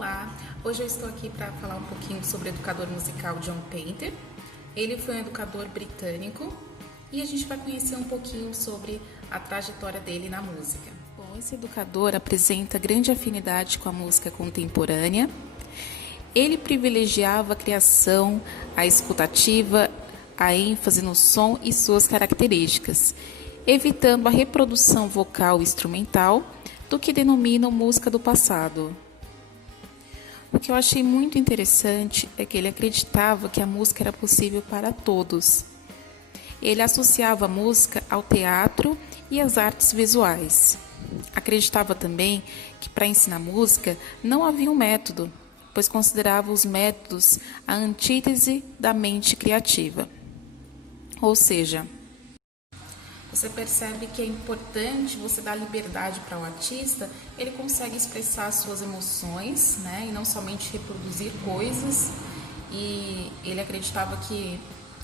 Olá, hoje eu estou aqui para falar um pouquinho sobre o educador musical John Painter. Ele foi um educador britânico e a gente vai conhecer um pouquinho sobre a trajetória dele na música. Bom, esse educador apresenta grande afinidade com a música contemporânea. Ele privilegiava a criação, a escutativa, a ênfase no som e suas características, evitando a reprodução vocal e instrumental do que denominam música do passado. O que eu achei muito interessante é que ele acreditava que a música era possível para todos. Ele associava a música ao teatro e às artes visuais. Acreditava também que para ensinar música não havia um método, pois considerava os métodos a antítese da mente criativa. Ou seja, você percebe que é importante você dar liberdade para o artista, ele consegue expressar suas emoções, né, e não somente reproduzir coisas. E ele acreditava que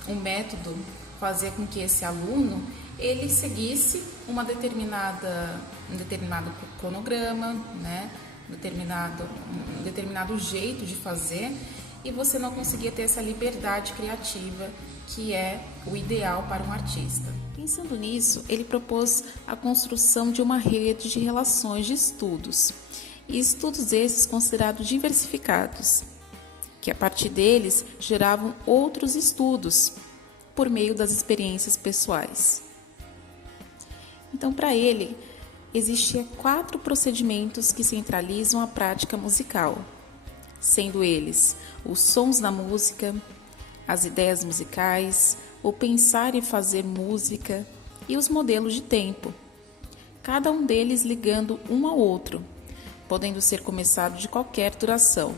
o método fazia com que esse aluno ele seguisse um determinado cronograma, né, um determinado jeito de fazer, e você não conseguia ter essa liberdade criativa que é o ideal para um artista. Pensando nisso, ele propôs a construção de uma rede de relações de estudos, e estudos esses considerados diversificados, que a partir deles geravam outros estudos, por meio das experiências pessoais. Então, para ele, existiam 4 procedimentos que centralizam a prática musical, sendo eles os sons da música, as ideias musicais, o pensar e fazer música e os modelos de tempo, cada um deles ligando um ao outro, podendo ser começado de qualquer duração,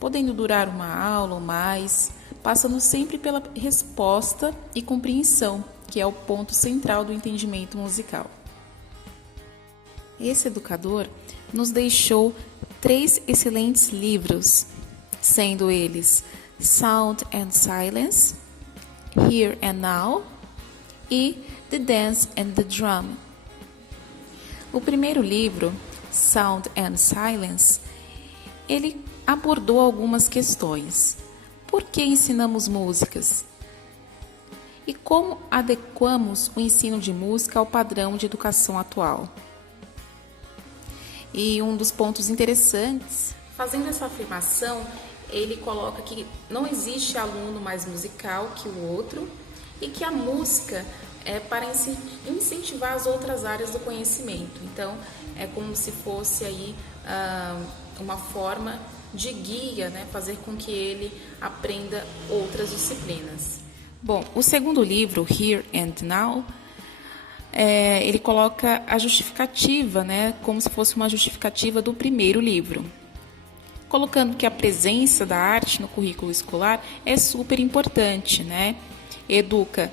podendo durar uma aula ou mais, passando sempre pela resposta e compreensão, que é o ponto central do entendimento musical. Esse educador nos deixou 3 excelentes livros, sendo eles Sound and Silence, Here and Now e The Dance and the Drum. O primeiro livro, Sound and Silence, ele abordou algumas questões. Por que ensinamos músicas? E como adequamos o ensino de música ao padrão de educação atual? E um dos pontos interessantes, fazendo essa afirmação, ele coloca que não existe aluno mais musical que o outro e que a música é para incentivar as outras áreas do conhecimento. Então, é como se fosse aí uma forma de guia, né, fazer com que ele aprenda outras disciplinas. Bom, o segundo livro, Here and Now, ele coloca a justificativa, né, como se fosse uma justificativa do primeiro livro, colocando que a presença da arte no currículo escolar é super importante, né? Educa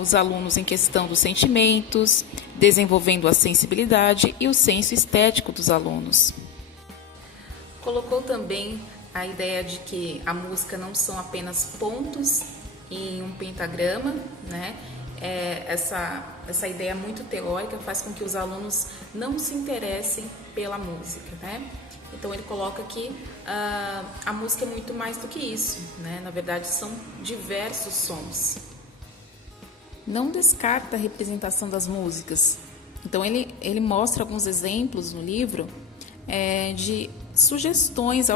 os alunos em questão dos sentimentos, desenvolvendo a sensibilidade e o senso estético dos alunos. Colocou também a ideia de que a música não são apenas pontos em um pentagrama, né? Essa ideia muito teórica faz com que os alunos não se interessem pela música, né? Então ele coloca que a música é muito mais do que isso, né? Na verdade são diversos sons. Não descarta a representação das músicas. Então ele mostra alguns exemplos no livro de sugestões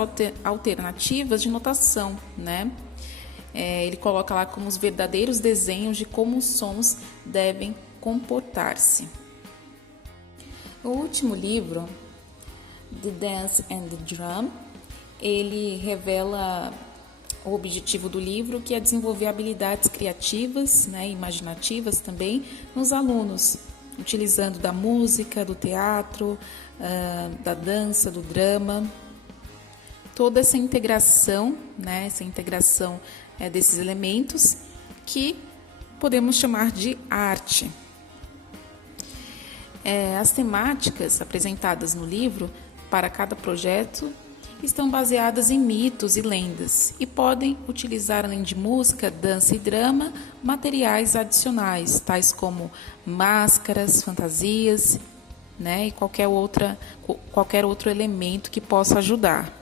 alternativas de notação, né? Ele coloca lá como os verdadeiros desenhos de como os sons devem comportar-se. O último livro, The Dance and the Drum, ele revela o objetivo do livro, que é desenvolver habilidades criativas, né, imaginativas também, nos alunos, utilizando da música, do teatro, da dança, do drama. Toda essa integração, né, desses elementos que podemos chamar de arte. As temáticas apresentadas no livro para cada projeto estão baseadas em mitos e lendas e podem utilizar, além de música, dança e drama, materiais adicionais, tais como máscaras, fantasias, né, e qualquer outro elemento que possa ajudar.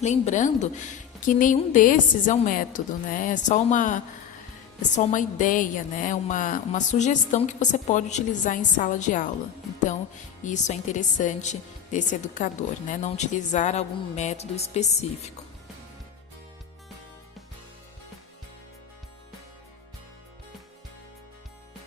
Lembrando que nenhum desses é um método, né? É só uma ideia, né? Uma sugestão que você pode utilizar em sala de aula. Então, isso é interessante desse educador, né? Não utilizar algum método específico.